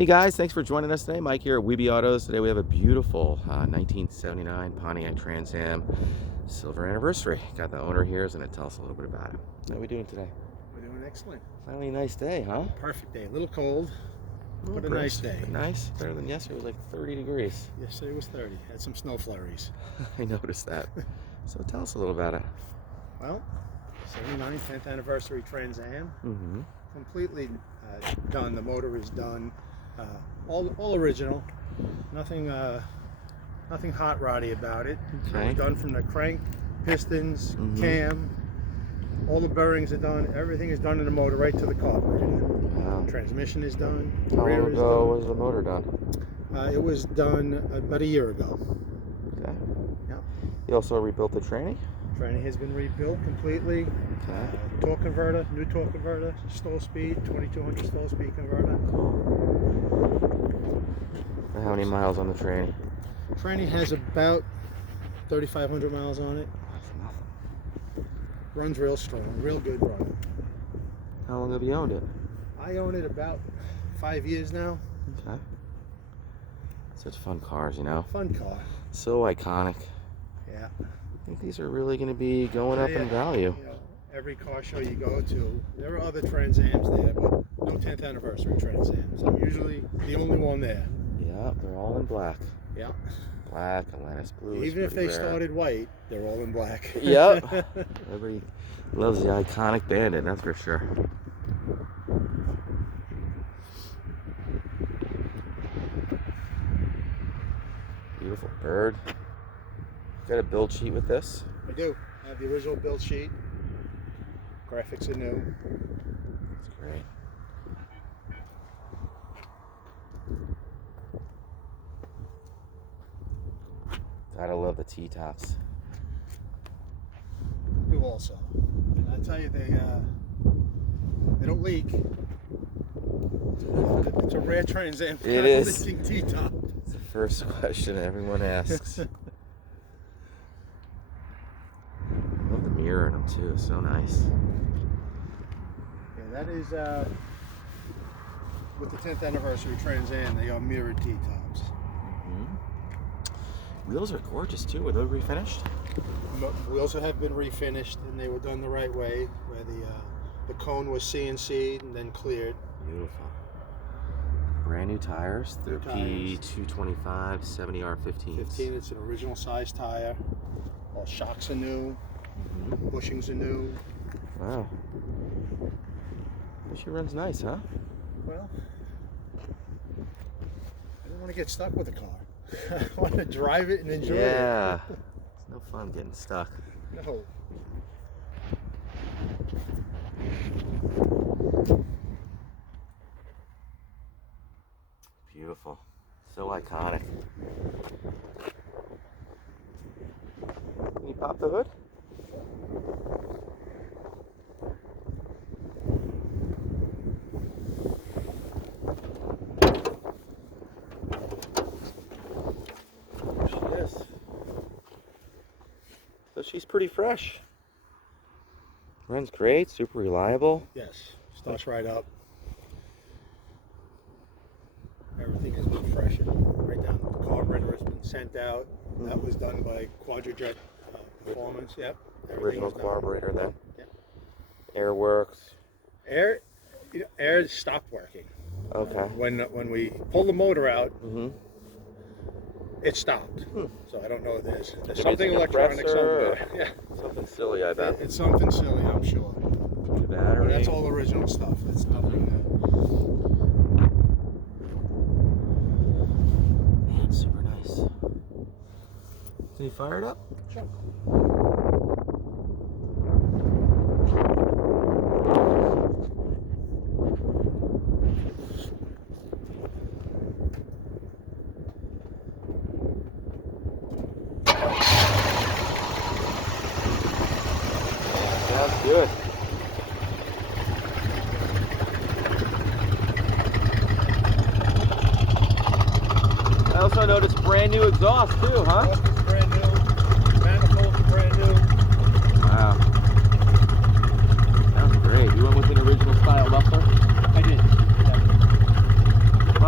Hey guys, thanks for joining us today. Mike here at Weeby Autos. Today we have a beautiful 1979 Pontiac Trans Am silver anniversary. Got the owner here. He's going to tell us a little bit about it. How are we doing today? We're doing excellent. Finally a nice day, huh? Perfect day. A little cold, but a brisk. nice day. Nice. Better than yesterday. It was like 30 degrees. Yesterday was 30. Had some snow flurries. I noticed that. So tell us a little about it. Well, 79 10th anniversary Trans Am. Mm-hmm. Completely done. The motor is done. All original. Nothing hot roddy about it. Okay. It was done from the crank, pistons, Mm-hmm. cam. All the bearings are done. Everything is done in the motor right to the carburetor. Wow. Transmission is done. How Rear long is ago done. was the motor done? It was done about a year ago. Okay. Yep. You also rebuilt the tranny? Tranny has been rebuilt completely. Okay. Torque converter, new torque converter, stall speed, 2200 stall speed converter. And how many miles on the tranny? Tranny has about 3,500 miles on it. That's nothing. Runs real strong, real good running. How long have you owned it? I own it about 5 years now. Okay. Such fun cars, you know? Fun car. So iconic. Yeah. I think these are really going to be going up in value. You know, every car show you go to, there are other Trans Ams there, but no 10th anniversary Trans Ams. I'm usually the only one there. Yeah, they're all in black. Yeah. Black, Atlantis blue. Even if they started white, they're all in black. Yep. Everybody loves the iconic Bandit, that's for sure. Beautiful bird. Got a build sheet with this? I do. I have the original build sheet. Graphics are new. That's great. Gotta love the T-tops. Do also. And I tell you, they don't leak. It's a rare Trans Am. It is. Leaking T-top. It's the first question everyone asks. I love the mirror in them too, so nice. Yeah, that is with the 10th anniversary Trans Am. They are mirrored T-tops. Mm-hmm. Wheels are gorgeous too. Were they refinished? Wheels have been refinished, and they were done the right way, where the cone was C&C'ed and then cleared. Beautiful. Brand new tires. They're P225 70R15s. 15. It's an original size tire. All shocks are new. Mm-hmm. Bushings are new. Wow. She runs nice, huh? Well, I don't want to get stuck with the car. I want to drive it and enjoy it. Yeah. It's no fun getting stuck. No. Beautiful. So iconic. Can you pop the hood? There she is. So she's pretty fresh. Runs great, super reliable. Yes. Starts right up. Everything has been freshened right down. The carburetor has been sent out. That was done by Quadrajet Performance. Yep. Original carburetor then. Yep. Air works. Air stopped working. Okay. When we pulled the motor out, Mm-hmm. it stopped. So I don't know. There's Maybe something it's a electronic compressor somewhere. Yeah. Something silly, I bet. It's something silly, I'm sure. The battery. But that's all original stuff. It's nothing. Man, super nice. Can you fire it up? Sure. Sounds good. I also noticed brand new exhaust too, huh? Exhaust is brand new. Manifold is brand new. Wow. Sounds great. You went with an original style muffler? I did. Yeah.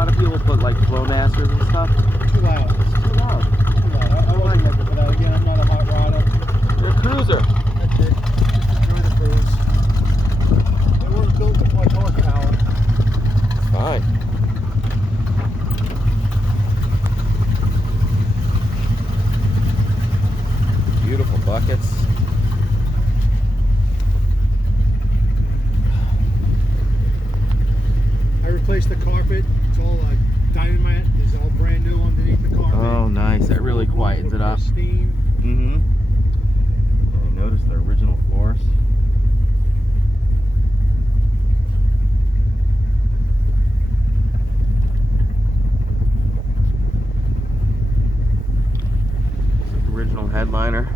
lot of people put like flow masters and stuff. Too loud. It's too loud. Too loud. I wasn't looking for that. Again, I'm not a hot rodder. They're a cruiser. That's it. Just enjoy the cruise. They weren't built with much horsepower. Fine. Beautiful buckets. I replaced the carpet. It's all dynamite. It's all brand new underneath the carpet. Oh, nice. That really quietens it up. Steam. Mm-hmm. Notice the original floors. Original headliner.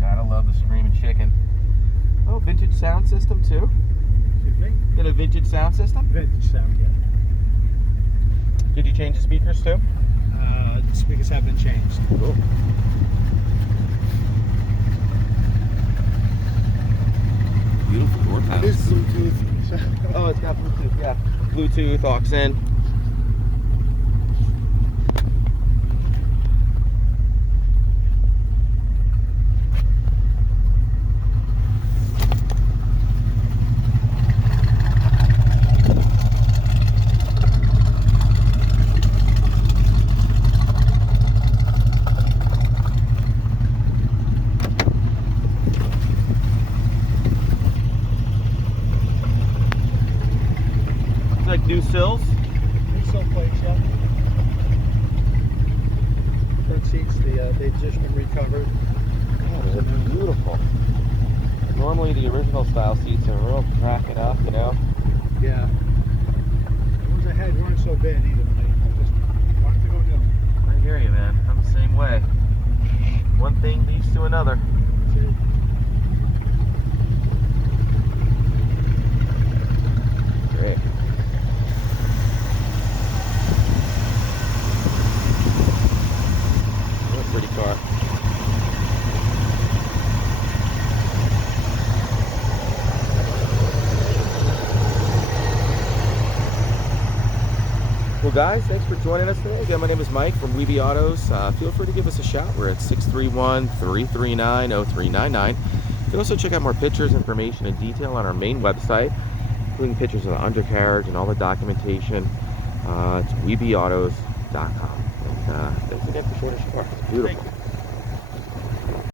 Gotta love the Screaming Chicken. Oh, vintage sound system too. Excuse me? Got a vintage sound system? Vintage sound, yeah. Did you change the speakers too? The speakers have been changed. Cool. Beautiful door It panels. is Bluetooth. Oh, it's got Bluetooth, yeah. Bluetooth, aux in. Like new sills. New Sill Plates, yeah. Front seats, they've just been recovered. Oh, they're beautiful. Normally the original style seats are real cracking up, you know. Yeah. The ones I had weren't so bad either. I just wanted to go new. I hear you, man. I'm the same way. One thing leads to another. That's it. Great. What a pretty car. Well, guys, thanks for joining us today. Again, my name is Mike from Weeby Autos. Feel free to give us a shout. We're at 631-339-0399. You can also check out more pictures, information, and detail on our main website, including pictures of the undercarriage and all the documentation. It's weebyautos.com. And thanks again for showing us your car. It's beautiful.